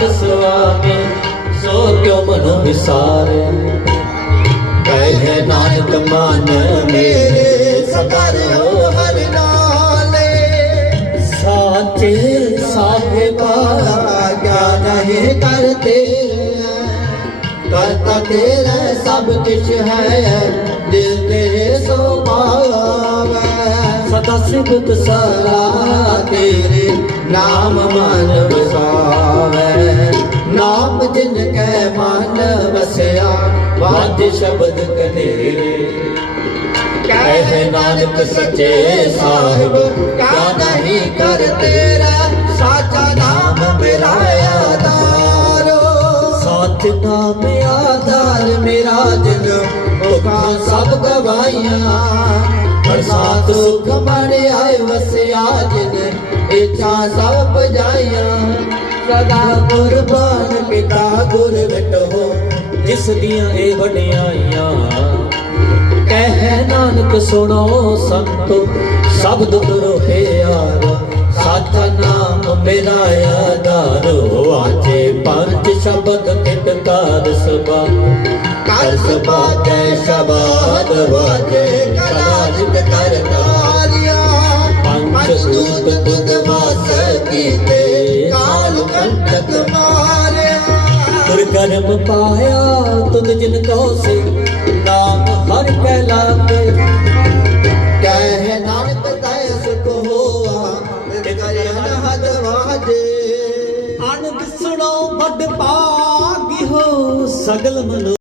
ਸਤ ਸੁਆਮੀ ਸੋ ਕਿਉ ਮਨ ਵਿਸਾਰੇ? ਕਹੇ ਨਾਨਕ, ਮਨ ਮੇਰੇ ਸਤਰਿਓ ਹਰ ਨਾਲੇ। ਸਾਚੇ ਸਾਹਿਬਾ ਕਿਆ ਨਹੀਂ ਕਰਤੇ ਕਰਤਾ ਤੇਰਾ ਸਭ ਕੁਛ ਹੈ, ਦਿਲ ਤੇ ਸੋ ਪਾਵੈ ਸਦਾ ਸਿਵਤ ਸਾਰਾ ਤੇਰੇ ਨਾਮ ਮਨ ਵਸਾਵੈ ਵਾਜ ਸ਼ਬਦ ਕਨੇਰੇ ਕਹਿ ਨਾਨਕ ਸੱਚੇ ਸਾਹਿਬ ਕਾ ਨਹੀਂ ਕਰ ਤੇਰਾ, ਸਾਚਾ ਨਾਮ ਮੇਰਾ ਆਧਾਰੋ। ਸਾਚ ਨਾਮ ਆਧਾਰ ਮੇਰਾ ਦਿਲ ਹੋਗਾ ਸਭ ਗਵਾਈਆਂ ਬਰਸਾਤ ਸੁਖ ਮਣ ਆਏ ਵਸਿਆ ਜਿਨ, ਇੱਛਾ ਸਭ ਪਜਾਈਆਂ। ਸਦਾ ਕੁਰਬਾਨ ਪਿਤਾ ਗੁਰ ਵਿਟੋ। ਜਿਸ ਦੀਆਂ ਇਹ ਵਡਿਆਈਆਂ। ਕਹਿ ਨਾਨਕ, ਸੁਣੋ ਸੰਤੋ, ਸਭ ਦੁਖ ਰੋਹੇ ਯਾਰ। ਸਾਚਾ ਨਾਮ ਮੇਰਾ ਆਧਾਰ ਆਜੇ ਪੰਜ ਸ਼ਬਦ ਕਿਤਕਾਰ ਸਭਾ। ਕਰ ਸਭਾ ਕੈ ਸ਼ਬਾਦ ਵਾਜੇ ਕਲਾਜਿਤ ਕਰ ਪੰਜ ਦੂਤ ਤੁਰ ਕਰਮ ਪਾਇਆ ਤੁਧ ਜਿਨ ਕੋ ਸੇ, ਨਾਮ ਹਰ ਕੈ ਕਹਿ ਨਾਨਕ ਤੈ ਸੁਖ ਹੋਆ ਤੇ ਕਰੇ ਹਦ ਵਾਜੇ। ਅਨੰਦ ਸੁਣੋ ਵੱਡ ਭਾਗੀ ਹੋ, ਸਗਲ ਮਨੁ